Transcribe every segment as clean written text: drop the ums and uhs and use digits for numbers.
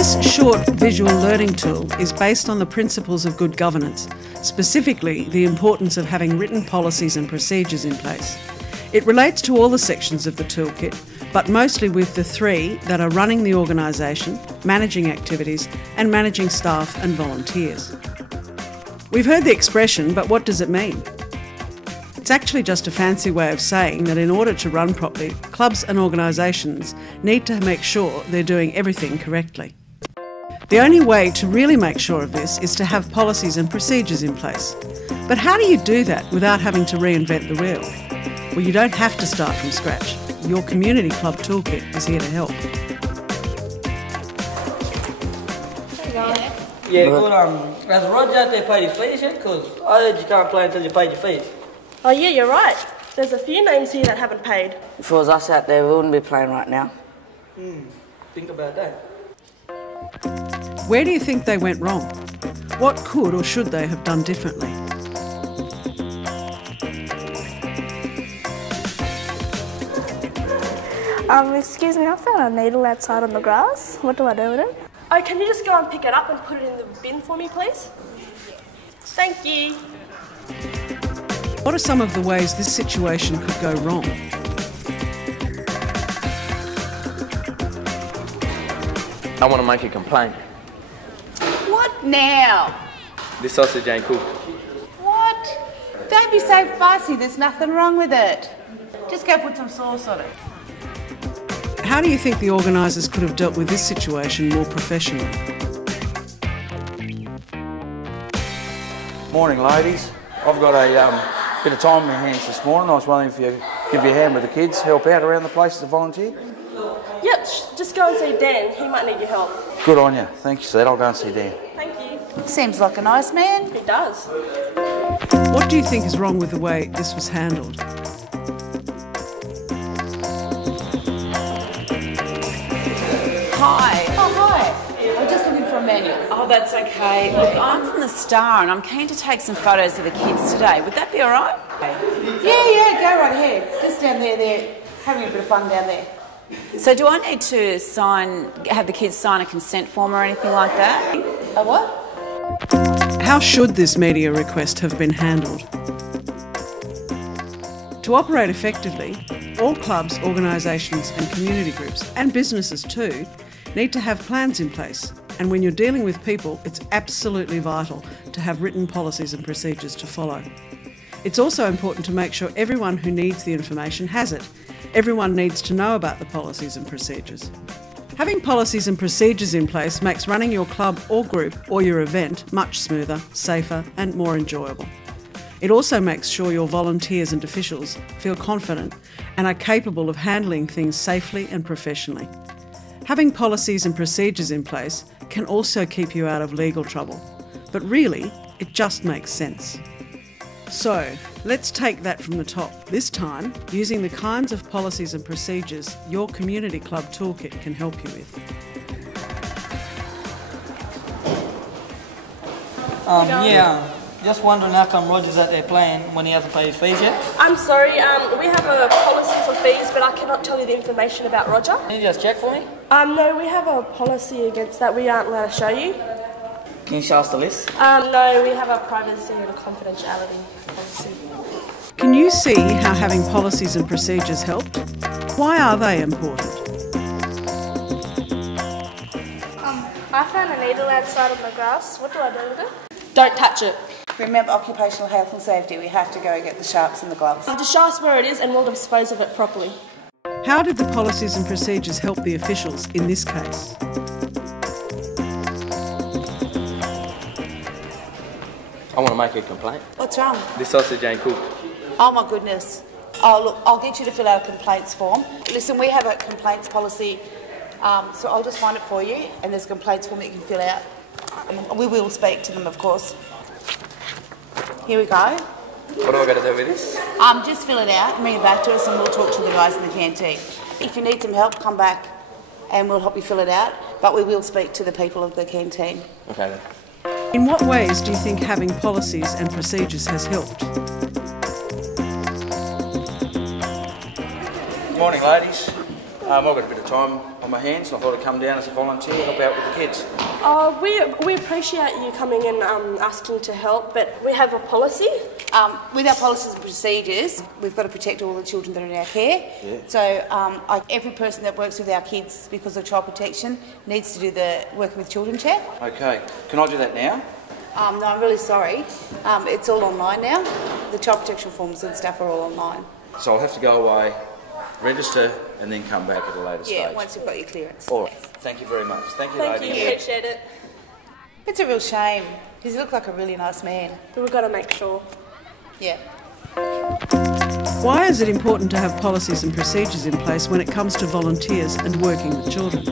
This short visual learning tool is based on the principles of good governance, specifically the importance of having written policies and procedures in place. It relates to all the sections of the toolkit, but mostly with the three that are running the organisation, managing activities, and managing staff and volunteers. We've heard the expression, but what does it mean? It's actually just a fancy way of saying that in order to run properly, clubs and organisations need to make sure they're doing everything correctly. The only way to really make sure of this is to have policies and procedures in place. But how do you do that without having to reinvent the wheel? Well, you don't have to start from scratch. Your Community Club Toolkit is here to help. Yeah, good. Has Roger out there paid his fees yet? Because I heard you can't play until you paid your fees. Oh yeah, you're right. There's a few names here that haven't paid. If it was us out there, we wouldn't be playing right now. Think about that. Where do you think they went wrong? What could or should they have done differently? Excuse me, I found a needle outside on the grass. What do I do with it? Oh, can you just go and pick it up and put it in the bin for me, please? Thank you. What are some of the ways this situation could go wrong? I want to make a complaint. What now? This sausage ain't cooked. What? Don't be so fussy, there's nothing wrong with it. Just go put some sauce on it. How do you think the organisers could have dealt with this situation more professionally? Morning, ladies. I've got a bit of time in my hands this morning. I was wondering if you give you a hand with the kids, help out around the place as a volunteer. Yep, just go and see Dan. He might need your help. Good on you. Thank you, Seth. I'll go and see Dan. Thank you. Seems like a nice man. He does. What do you think is wrong with the way this was handled? Hi. Oh, hi. We're just looking for a manual. Oh, that's okay. Look, I'm from the Star and I'm keen to take some photos of the kids today. Would that be all right? Yeah, go right ahead. Just down there, they're having a bit of fun down there. So do I need to have the kids sign a consent form or anything like that? A what? How should this media request have been handled? To operate effectively, all clubs, organisations and community groups, and businesses too, need to have plans in place. And when you're dealing with people, it's absolutely vital to have written policies and procedures to follow. It's also important to make sure everyone who needs the information has it. Everyone needs to know about the policies and procedures. Having policies and procedures in place makes running your club or group or your event much smoother, safer and more enjoyable. It also makes sure your volunteers and officials feel confident and are capable of handling things safely and professionally. Having policies and procedures in place can also keep you out of legal trouble, but really, it just makes sense. So, let's take that from the top, this time using the kinds of policies and procedures your Community Club Toolkit can help you with. Just wondering how come Roger's out there playing when he hasn't paid his fees yet? I'm sorry, we have a policy for fees, but I cannot tell you the information about Roger. Can you just check for me? No, we have a policy against that. We aren't allowed to show you. Can you show us the list? No, we have a privacy and a confidentiality policy. Can you see how having policies and procedures helped? Why are they important? I found a needle outside on the grass. What do I do with it? Don't touch it. Remember occupational health and safety. We have to go get the sharps and the gloves. Just show us where it is and we'll dispose of it properly. How did the policies and procedures help the officials in this case? I want to make a complaint. What's wrong? This sausage ain't cooked. Oh my goodness. Oh look, I'll get you to fill out a complaints form. Listen, we have a complaints policy, so I'll just find it for you, and there's a complaints form that you can fill out. We will speak to them, of course. Here we go. What do I got to do with this? Just fill it out, bring it back to us, and we'll talk to the guys in the canteen. If you need some help, come back, and we'll help you fill it out. But we will speak to the people of the canteen. Okay then. In what ways do you think having policies and procedures has helped? Morning, ladies. I've got a bit of time on my hands, and I thought I'd come down as a volunteer, help out with the kids. We appreciate you coming and asking to help, but we have a policy. With our policies and procedures, we've got to protect all the children that are in our care. Yeah. So every person that works with our kids because of child protection needs to do the working with children check. Okay, can I do that now? No, I'm really sorry. It's all online now. The child protection forms and stuff are all online. So I'll have to go away, register, and then come back at a later stage? Yeah, once you've got your clearance. All right, thank you very much. Thank you, Thank ladies. you, appreciate it. It's a real shame, because he looked like a really nice man. But we've got to make sure. Yeah. Why is it important to have policies and procedures in place when it comes to volunteers and working with children?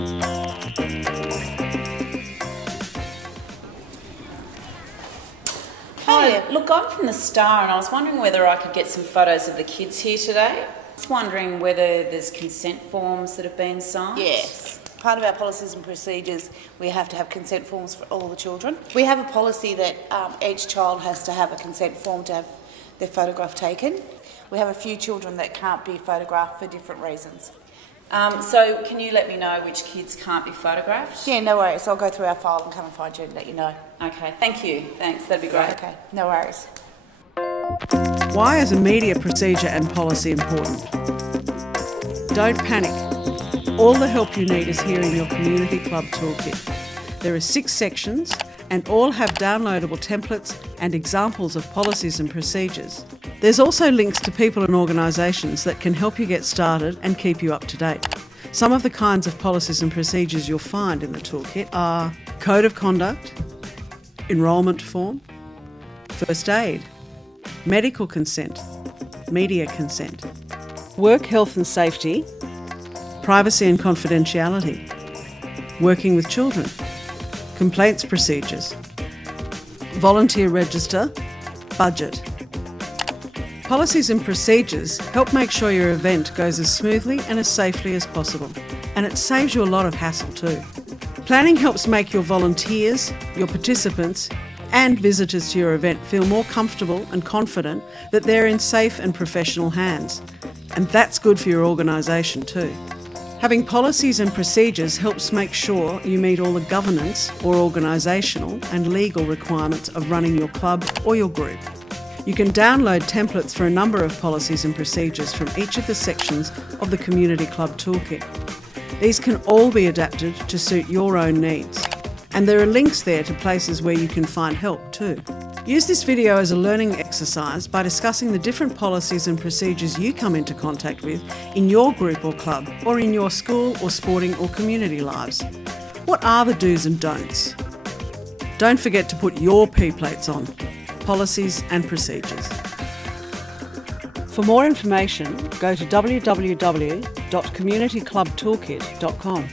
Hi, look, I'm from the Star and I was wondering whether I could get some photos of the kids here today. Just wondering whether there's consent forms that have been signed. Yes. Part of our policies and procedures, we have to have consent forms for all the children. We have a policy that each child has to have a consent form to have their photograph taken. We have a few children that can't be photographed for different reasons. So can you let me know which kids can't be photographed? Yeah, no worries. I'll go through our file and come and find you and let you know. Okay, thank you. Thanks, that'd be great. Okay, no worries. Why is a media procedure and policy important? Don't panic. All the help you need is here in your Community Club Toolkit. There are 6 sections and all have downloadable templates and examples of policies and procedures. There's also links to people and organisations that can help you get started and keep you up to date. Some of the kinds of policies and procedures you'll find in the toolkit are Code of Conduct, Enrolment Form, First Aid, Medical Consent, Media Consent, Work Health and Safety, Privacy and Confidentiality, Working with Children, Complaints Procedures, Volunteer Register, Budget. Policies and procedures help make sure your event goes as smoothly and as safely as possible, and it saves you a lot of hassle too. Planning helps make your volunteers, your participants, and visitors to your event feel more comfortable and confident that they're in safe and professional hands. And that's good for your organisation too. Having policies and procedures helps make sure you meet all the governance or organisational and legal requirements of running your club or your group. You can download templates for a number of policies and procedures from each of the sections of the Community Club Toolkit. These can all be adapted to suit your own needs. And there are links there to places where you can find help too. Use this video as a learning exercise by discussing the different policies and procedures you come into contact with in your group or club, or in your school or sporting or community lives. What are the do's and don'ts? Don't forget to put your P-plates on. Policies and procedures. For more information, go to www.communityclubtoolkit.com.